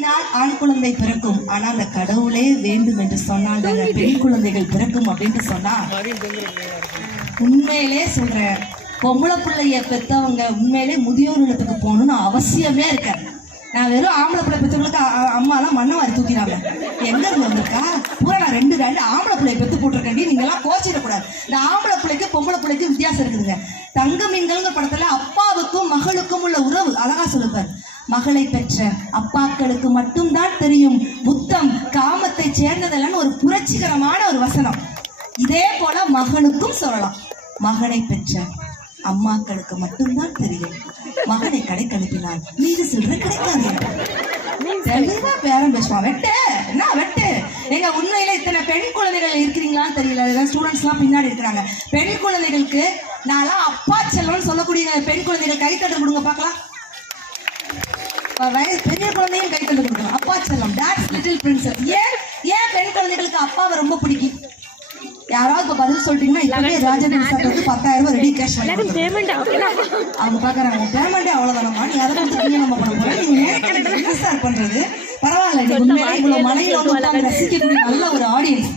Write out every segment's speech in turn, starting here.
வேண்டினால் ஆண் குழந்தை பிறக்கும். ஆனா அந்த கடவுளே வேண்டும் என்று சொன்னால் தாங்க பெண் குழந்தைகள் பிறக்கும் அப்படின்னு சொன்னா? உண்மையிலே சொல்றேன். பொம்பளை பிள்ளைய பெத்தவங்க உண்மையிலே முதியோர் இல்லத்துக்கு போகணும்னு அவசியமே இருக்காது. நான் வெறும் ஆம்பளை பிள்ளை பெற்றவங்களுக்கு அம்மாலாம் மண்ணை வாரி தூக்கிறாங்க எங்க இருந்து வந்திருக்கா? பூரா நான் ரெண்டு ரெண்டு ஆம்பளை பிள்ளைய பெத்து போட்டிருக்கேன்டி. நீங்க எல்லாம் கோச்சிடக்கூடாது. இந்த ஆம்பளை பிள்ளைக்கு பொம்பளை பிள்ளைக்கு வித்தியாசம் இருக்குதுங்க. மகளை பெற்ற அப்பாக்களுக்கு மட்டும்தான் தெரியும் முத்தம் காமத்தை சேர்ந்ததெல்லாம் ஒரு புரட்சிகரமான ஒரு வசனம். இதே போல மகனுக்கும் சொல்லலாம். மகனை பெற்ற அம்மாக்களுக்கு மட்டும்தான் தெரியும். மகனை கடைக்கு அனுப்பினார் மீது சில்லறை கிடைக்காது. பேரம் பேசுவான். வெட்டு என்ன வெட்டு. எங்க உண்மையில இத்தனை பெண் குழந்தைகள் இருக்கிறீங்களான்னு தெரியல. ஸ்டூடெண்ட்ஸ் எல்லாம் பின்னாடி இருக்கிறாங்க. பெண் குழந்தைகளுக்கு நான்லாம் அப்பா செல்லம்னு சொல்லக்கூடிய பெண் குழந்தைகள் கை தட்டு கொடுங்க பார்க்கலாம். பெரிய குழந்தையும் கை தட்டு கொடுக்கணும். அப்பா செல்லம். டாட்ஸ் லிட்டில் பிரின்சஸ் ஏன் ஏன் பெண் குழந்தைகளுக்கு அப்பாவை ரொம்ப பிடிக்கும்? யாராவது இப்ப பதில் சொல்லிட்டீங்கன்னா இப்பவே ராஜேந்திர சார் வந்து பத்தாயிரம் ரூபாய் ரெடி கேஷ் அவங்க பாக்குறாங்க பேமெண்டே அவ்வளவுதானம்மா? நீ அதை கொடுத்து நீங்க நம்ம பண்ண போற? நீங்க என்ன சார் பண்றது? பரவாயில்ல நீ உண்மையிலே இவ்வளவு மலையில வந்து உட்கார்ந்து ரசிக்கக்கூடிய நல்ல ஒரு ஆடியன்ஸ்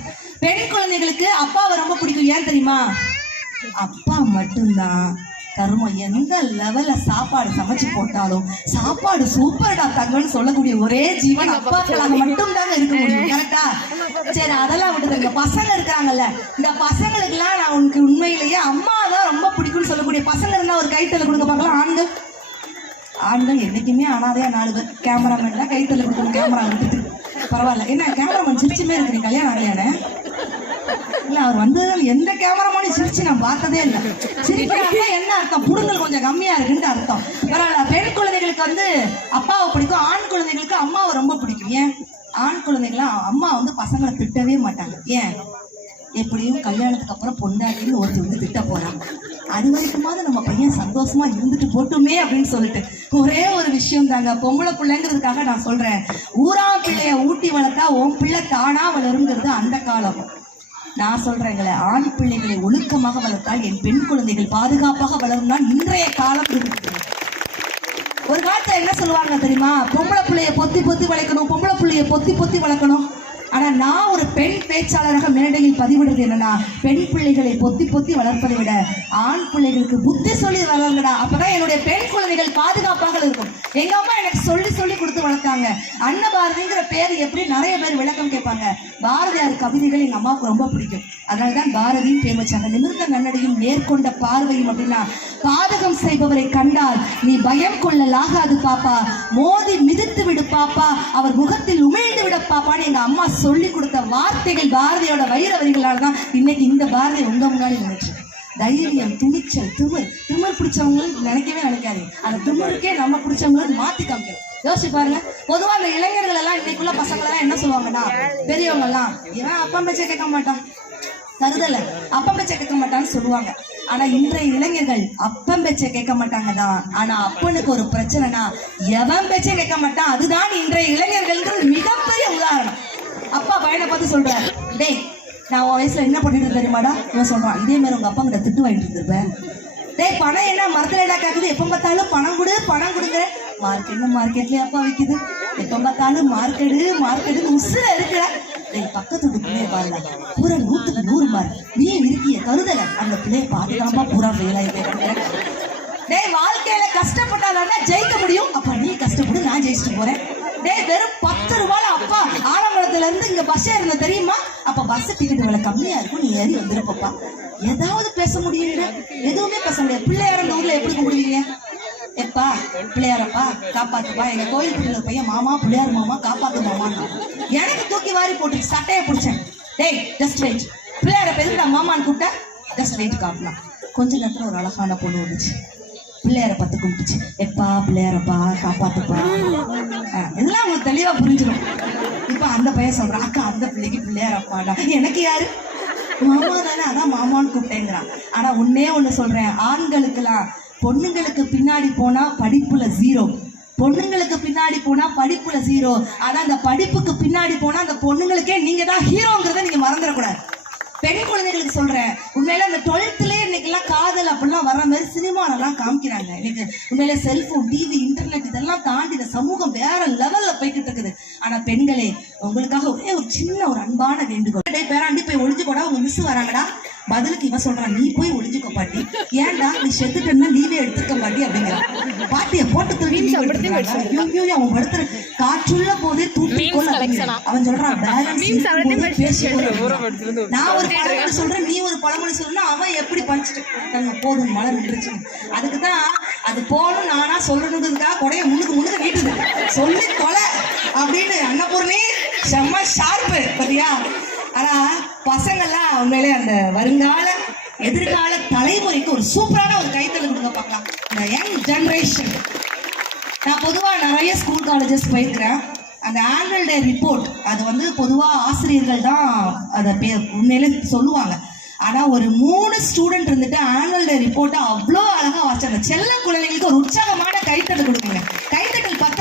பெண் குழந்தைகளுக்கு அப்பாவை ரொம்ப பிடிக்கும். ஏன் தெரியுமா? அப்பா மட்டும்தான். கருமம் எந்த லெவல்ல சாப்பாடு சமைச்சு போட்டாலும் சாப்பாடு சூப்பர்டா தங்கன்னு சொல்லக்கூடிய ஒரே ஜீவன் அப்பாக்களாக மட்டும் தாங்க இருக்க முடியும். கரெக்டா சரி அதெல்லாம் விட்டுது இந்த பசங்க இருக்காங்கல்ல இந்த பசங்களுக்குலாம் நான் உனக்கு உண்மையிலேயே அம்மா தான் ரொம்ப பிடிக்கும்னு சொல்லக்கூடிய பசங்க இருந்தா ஒரு கைத்தல கொடுங்க பார்க்கலாம். ஆண்கள். ஆண்கள் என்னைக்குமே அனாதையா நாலு பேர். கேமராமேன் கைத்தல கொடுக்கணும். கேமரா விட்டுட்டு. பரவாயில்ல. என்ன கேமராமேன் சிரிச்சுமே இருக்கு. நீ கல்யாணம் ஆகலையானே? இல்ல அவர் வந்தது எந்த கேமராமேனும் சிரிச்சு நான் பார்த்ததே இல்ல. சிரிக்கிறாங்க என்ன அர்த்தம்? புடுங்கல் கொஞ்சம் கம்மியா இருக்குன்னு அர்த்தம். பரவாயில்ல பெண் குழந்தைகளுக்கு வந்து அப்பாவை பிடிக்கும் ஆண் குழந்தைகளுக்கு அம்மாவை ரொம்ப பிடிக்கும். ஏன்? ஆண் குழந்தைங்களாம் அம்மா வந்து பசங்களை திட்டவே மாட்டாங்க. ஏன்? எப்படியும் கல்யாணத்துக்கு அப்புறம் பொண்டாட்டின்னு ஒருத்தி வந்து திட்ட போறாங்க. அது வரைக்குமாவது நம்ம பையன் சந்தோஷமா இருந்துட்டு போட்டுமே அப்படின்னு சொல்லிட்டு. ஒரே ஒரு விஷயம் தாங்க பொம்பளை பிள்ளைங்கிறதுக்காக நான் சொல்றேன். ஊரா பிள்ளைய ஊட்டி வளர்த்தா உன் பிள்ளை தானா வளருங்கிறது அந்த காலம். நான் சொல்றேங்களே ஆண் பிள்ளைகளை ஒழுக்கமாக வளர்த்தால் என் பெண் குழந்தைகள் பாதுகாப்பாக வளரும்னால் இன்றைய காலம் இருக்குது ஒரு காலத்துல என்ன சொல்லுவாங்க தெரியுமா? பொம்பளை பிள்ளைய பொத்தி பொத்தி வளர்க்கணும் பொம்பளை பிள்ளைய பொத்தி பொத்தி வளர்க்கணும். ஆனா நான் ஒரு பெண் பேச்சாளராக மேடையில் பதிவிடுறது என்னன்னா பெண் பிள்ளைகளை பொத்தி பொத்தி வளர்ப்பதை விட ஆண் பிள்ளைகளுக்கு புத்தி சொல்லி வளருங்கடா. அப்பதான் என்னுடைய பெண் குழந்தைகள் பாதுகாப்பாக இருக்கும். எங்க அம்மா எனக்கு சொல்லி சொல்லி கொடுத்து வளர்த்தாங்க. அன்னபாரதிங்கிற பேர் எப்படி நிறைய பேர் விளக்கம் கேட்பாங்க. பாரதியார் கவிதைகள் எங்க அம்மாவுக்கு ரொம்ப பிடிக்கும். அதனாலதான் பாரதியும் பேர் வச்சாங்க நிமிர்ந்த நன்னடியும் நேர்கொண்ட பார்வையும் அப்படின்னா பாதகம் செய்பவரை கண்டால் நீ பயம் கொள்ளலாகாது பாப்பா. மோதி மிதித்து விடு பாப்பா. அவர் முகத்தில் உமிழ்ந்து விட பாப்பான்னு எங்க அம்மா சொல்லி கொடுத்த வார்த்தைகள் பாரதியோட வைர வரிகளால் தான் இன்னைக்கு இந்த பாரதி உங்க முன்னாடி நினைச்சு தைரியம் துணிச்சல் திமிர். திமிர் பிடிச்சவங்களுக்கு நினைக்கவே நினைக்காது அந்த திமிருக்கே நம்ம பிடிச்சவங்களுக்கு மாத்தி காமிக்கணும். யோசிச்சு பாருங்க. பொதுவா அந்த இளைஞர்கள் எல்லாம் இன்னைக்குள்ள பசங்க எல்லாம் என்ன சொல்லுவாங்கன்னா பெரியவங்க எல்லாம் இவன் அப்பா பச்சை கேட்க மாட்டான். தருதல அப்பம் பச்சை கேட்க மாட்டான்னு சொல்லுவாங்க. ஆனா இன்றைய இளைஞர்கள் அப்பம் பேச்சை கேட்க மாட்டாங்க தான். ஆனா அப்பனுக்கு ஒரு பிரச்சனைனா எவன் பேச்சே கேட்க மாட்டான்? அதுதான் இன்றைய இளைஞர் மிகப்பெரிய உதாரணம் அப்பா பையனை பார்த்து சொல்றாரு டேய் நான் உன் வயசுல என்ன பண்ணிட்டு தெரியுமாடா? இவன் சொல்றான் இதே மாதிரி உங்க அப்பா கிட்ட திட்டு வாங்கிட்டு இருந்திருப்பேன் டேய் பணம் என்ன? மரத்துல கேக்குது? எப்ப பார்த்தாலும் பணம் கொடு பணம் கொடுக்குற. மார்க் என்ன மார்க்கெட்லயே அப்பா விக்குது. எப்ப பார்த்தாலும் மார்க்கெடு மார்க்கெடு உசுல இருக்கிற டேய் பக்கத்து வீட்டு பிள்ளைய பாருங்க பூரா நூத்துக்கு நூறு மார்க் நீ இருக்கிய கருதல. அந்த பிள்ளைய பாதுகாப்பா பூரா ஃபெயில் டேய் வாழ்க்கையில கஷ்டப்பட்டாதானே ஜெயிக்க முடியும்? அப்ப நீ கஷ்டப்பட்டு நான் ஜெயிச்சுட்டு போறேன். டேய் வெறும் இங்க பஸ் ஏறின தெரியுமா? அப்ப பஸ் டிக்கெட் விலை கம்மியா இருக்கும். நீ ஏறி வந்துருப்பப்பா ஏதாவது பேச முடியுங்க எதுவுமே பேச முடியாது. பிள்ளையார் அந்த ஊர்ல எப்படி கும்பிடுவீங்க? எப்பா பிள்ளையாரப்பா காப்பாத்துப்பா. எங்க கோயில் பிள்ளை பையன் மாமா பிள்ளையார் மாமா காப்பாத்து மாமான்னு எனக்கு தூக்கி வாரி போட்டு சட்டையை பிடிச்சேன். டேய் ஜஸ்ட் வெயிட் பிள்ளையார பெருந்தா மாமான்னு கூப்பிட்டா? ஜஸ்ட் வெயிட் காட்டலாம் கொஞ்ச நேரத்துல ஒரு அழகான பொண்ணு வந்துச்சு. பிள்ளையார பத்து கும்பிட்டுச்சு. எப்பா பிள்ளையாரப்பா காப்பாத்துப்பா. இதெல்லாம் உங்களுக்கு தெளிவா புரிஞ்சிடும். இப்ப அந்த பையன் சொல்றான் அக்கா அந்த பிள்ளைக்கு பிள்ளையாரப்பாடா எனக்கு யாரு? மாமா தானே அதான் மாமான்னு கூப்பிட்டேங்கிறான். ஆனா உன்னே ஒண்ணு சொல்றேன் ஆண்களுக்கெல்லாம் பொண்ணுங்களுக்கு பின்னாடி போனா படிப்புல ஜீரோ பொண்ணுங்களுக்கு பின்னாடி போனா படிப்புல ஜீரோ ஆனா அந்த படிப்புக்கு பின்னாடி போனா அந்த பொண்ணுங்களுக்கே நீங்க தான் ஹீரோங்கிறத நீங்க மறந்துடக்கூடாது. பெண் குழந்தைகளுக்கு சொல்றேன் உண்மையில அந்த டுவெல்த்லயே இன்னைக்கெல்லாம் காதல் அப்படிலாம் வர்ற மாதிரி சினிமாலெல்லாம் காமிக்கிறாங்க. இன்னைக்கு உண்மையில செல்போன் டிவி இன்டர்நெட் இதெல்லாம் தாண்டி இந்த சமூகம் வேற லெவல்ல போய்கிட்டு இருக்குது. ஆனா பெண்களே உங்களுக்காக ஒரே ஒரு சின்ன ஒரு அன்பான வேண்டுகோள். டேய் பேராண்டி போய் ஒளிஞ்சுக்கோடா உங்க மிஸ் வராங்கடா. பதிலுக்கு இவன் சொல்றான் நீ போய் ஒளிஞ்சுக்கோ பாட்டி. ஏன்டா நீ செத்துட்டேன்னா லீவே எடுத்துக்க பாட்டி? அப்படிங்கிறான் பாட்டியை போட்டு ஐயோ, அவன் படுத்துற காற்றுள்ள போதே தூக்கி கொள்ள அவன் சொல்றான் பேலன்ஸ் பேசி நான் ஒரு பழமொழி சொல்றேன் நீ ஒரு பழமொழி சொல்லணும் அவன் எப்படி பஞ்சிட்டு போதும் மழை நின்றுச்சு. அதுக்கு தான் அது போகணும் நானா சொல்லணுங்கிறதுக்காக கொடைய முன்னுக்கு முன்னுக்கு நீட்டுது. சொல்லி கொலை அப்படின்னு அன்னபூர்ணி செம்ம ஷார்ப்பு பாத்தியா ஆனா பசங்கள்லாம் உண்மையிலே அந்த வருங்கால எதிர்கால தலைமுறைக்கு ஒரு சூப்பரான ஒரு கைத்தல் கொடுங்க பார்க்கலாம். இந்த யங் ஜென்ரேஷன் நான் பொதுவாக நிறைய ஸ்கூல் காலேஜஸ் போயிருக்கிறேன். அந்த ஆனுவல் டே ரிப்போர்ட் அது வந்து பொதுவாக ஆசிரியர்கள் தான் அதை பே உண்மையிலே சொல்லுவாங்க. ஆனால் ஒரு மூணு ஸ்டூடெண்ட் இருந்துட்டு ஆனுவல் டே ரிப்போர்ட்டை அவ்வளோ அழகாக வாசிச்சாங்க. செல்ல குழந்தைங்களுக்கு ஒரு உற்சாகமான கைத்தட்டல் கொடுக்குங்க. கைத்தட்டல் பார்த்து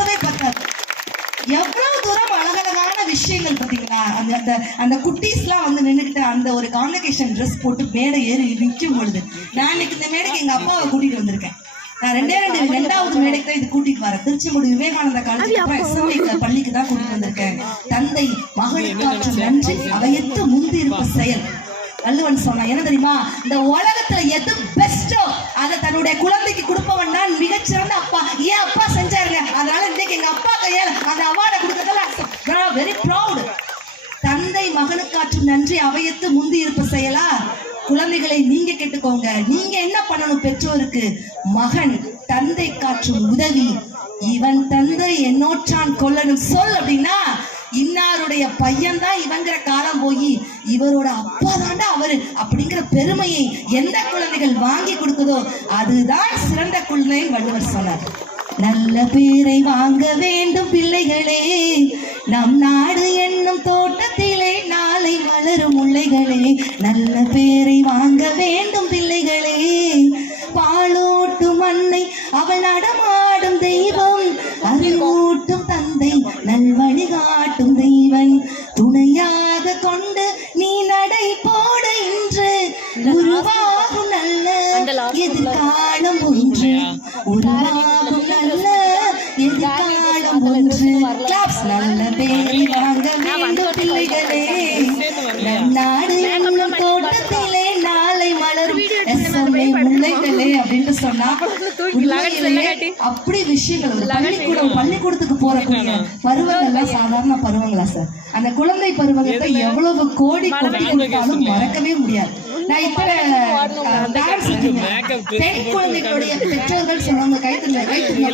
எவ்வளவு தூரம் அழகழகான விஷயங்கள் பார்த்தீங்களா அந்த அந்த அந்த குட்டீஸ்லாம் வந்து நின்றுக்கிட்டு அந்த ஒரு கான்வெகேஷன் ட்ரெஸ் போட்டு மேடை ஏறி நிற்கும் பொழுது நான் இன்னைக்கு இந்த மேடைக்கு எங்கள் அப்பாவை கூட்டிகிட்டு வந்திருக்கேன். நான் ரெண்டே ரெண்டு ரெண்டாவது மேடைக்கு தான் இது கூட்டிட்டு வரேன். திருச்செங்கோடு விவேகானந்த காலேஜ் பள்ளிக்கு தான் கூட்டிட்டு வந்திருக்கேன். தந்தை மகளுக்காற்றும் நன்றி. அவையத்து முந்தி இருப்ப செயல். வள்ளுவன் சொன்னான் என்ன தெரியுமா? இந்த உலகத்துல எது அந்த அவார்டை கொடுக்கறதுல வெரி ப்ரௌட் தந்தை மகனுக்காற்றும் நன்றி அவையத்து முந்தி இருப்ப செயலா? குழந்தைகளை நீங்க கேட்டுக்கோங்க. நீங்க என்ன பண்ணணும் பெற்றோருக்கு? மகன் தந்தை காற்றும் உதவி. இவன் தந்தை என்னோற்றான் கொல்லணும். சொல் அப்படின்னா இன்னாருடைய பையன் தான் இவங்கிற காலம் போய் இவரோட அப்பா தாண்டா அவரு அப்படிங்கிற பெருமையை எந்த குழந்தைகள் வாங்கி கொடுக்குதோ அதுதான் சிறந்த குழந்தைன்னு வள்ளுவர் சொன்னார். நல்ல பேரை வாங்க வேண்டும் பிள்ளைகளே. நம் நாடு என்னும் தோட்டத்திலே நாளை வளரும் முல்லைகளே. நல்ல பேரை வாங்க வேண்டும் நல்ல பேரை வாங்க வேண்டும் பிள்ளைகளே. நம் நாடு என்னும் தோட்டத்திலே நாளை மலரும் எஸ்எம்ஏ முல்லைகளே அப்படின்னு சொன்னா அப்படி விஷயங்கள் பள்ளிக்கூடம் பள்ளிக்கூடத்துக்கு போறக்கூடிய பருவங்கள்லாம் சாதாரண பருவங்களா சார்? அந்த குழந்தை பருவத்தை எவ்வளவு கோடி கொடுத்தாலும் மறக்கவே முடியாது. நான் இப்ப. பெண் குழந்தைகளுடைய பெற்றோர்கள் சொன்னவங்க கைத்துல கைத்துல